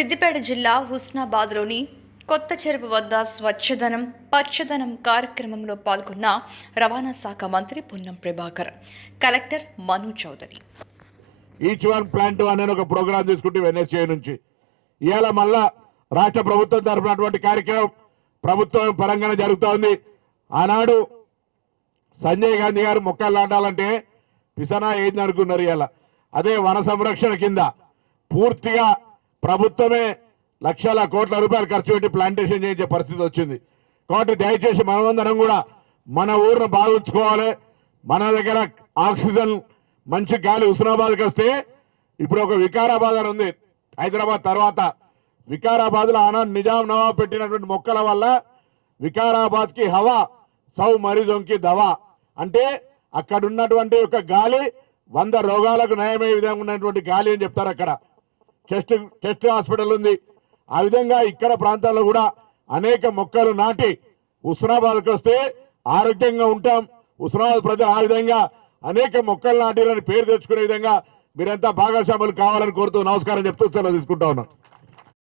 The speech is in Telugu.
సిద్దిపేట జిల్లా హుస్నాబాద్లోని కొత్త చెరువు వద్ద స్వచ్ఛదనం పచ్చదనం కార్యక్రమంలో పాల్గొన్న రవాణా శాఖ మంత్రి పొన్నం ప్రభాకర్, కలెక్టర్ మను చౌదరి. ఈచ్ వన్ ప్లాంట్ అనే ఒక ప్రోగ్రాం తీసుకుంటే ఎన్ఎస్ఏ నుంచి ఇవాళ మళ్ళా రాష్ట్ర ప్రభుత్వం తరఫునటువంటి కార్యక్రమం ప్రభుత్వం పరంగానే జరుగుతోంది. ఆనాడు సంజయ్ గాంధీ గారు మొక్కలు నాటాలంటే పిసనా ఏంది అనుకున్నారు. ఇవాళ అదే వన సంరక్షణ కింద పూర్తిగా ప్రభుత్వమే లక్షల కోట్ల రూపాయలు ఖర్చు పెట్టి ప్లాంటేషన్ చేయించే పరిస్థితి వచ్చింది. కాబట్టి దయచేసి మనమందరం కూడా మన ఊరిని బాగుంచుకోవాలి. మన దగ్గర ఆక్సిజన్ మంచి గాలి హుస్నాబాద్కి వస్తే ఇప్పుడు ఒక వికారాబాద్ అని ఉంది హైదరాబాద్ తర్వాత. వికారాబాద్లో ఆనాడు నిజాం నవాబ్ పెట్టినటువంటి మొక్కల వల్ల వికారాబాద్కి హవా సౌ మరీజోంకి దవా అంటే అక్కడ ఉన్నటువంటి ఒక గాలి 100 రోగాలకు నయమయ్యే విధంగా ఉన్నటువంటి గాలి అని చెప్తారు. అక్కడ చెస్ట్ హాస్పిటల్ ఉంది. ఆ విధంగా ఇక్కడ ప్రాంతాల్లో కూడా అనేక మొక్కలు నాటి హుస్నాబాద్కి వస్తే ఆరోగ్యంగా ఉంటాం. హుస్నాబాద్ ప్రజలు ఆ విధంగా అనేక మొక్కలు నాటిరని పేరు తెచ్చుకునే విధంగా మీరంతా భాగస్వాములు కావాలని కోరుతూ నమస్కారం చెప్తూ సెలవు తీసుకుంటా ఉన్నాను.